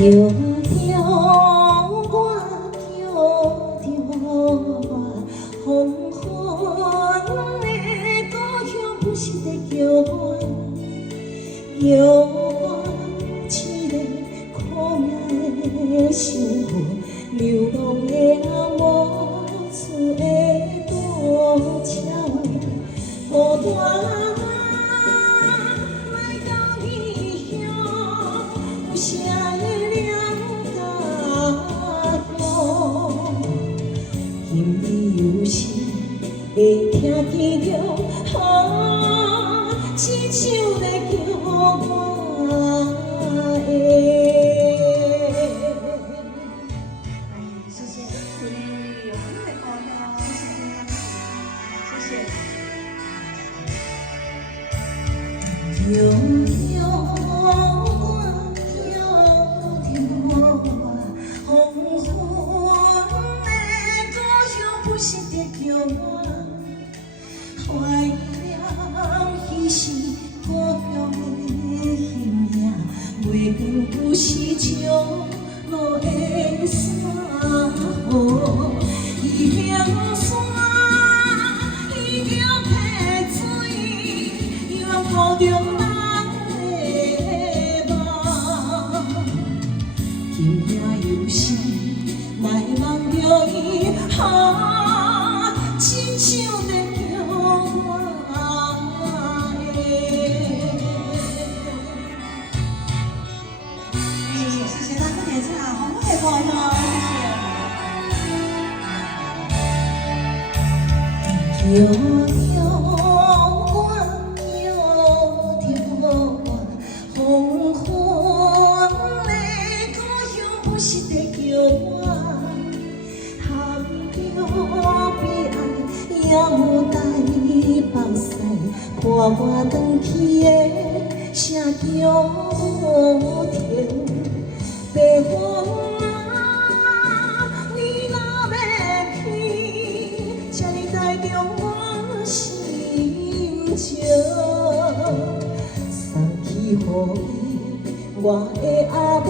着我，着我，风云的故乡不是在叫我，叫我一个苦命的媳妇，流浪的无厝的大鸟，孤单来到异乡，有啥会了解？今日有时会听见着，亲像在叫我的。谢谢，有音乐高调，谢谢非常谢谢。着我，着我，风云的故乡不是在叫我，怀念彼时故乡的形影，月光有时照落的山河，伊向山，伊着溪水，远抱着人的梦。今夜有时来梦着伊，亲像在叫我的。谢谢他们点唱，好会播哟，谢谢。着我，着我，风云的故乡不是在叫我，含着悲哀也有带放屎，伴我返去的声叫无停。北风啊，你若要去，请你带着我心情，送去予伊我的阿母。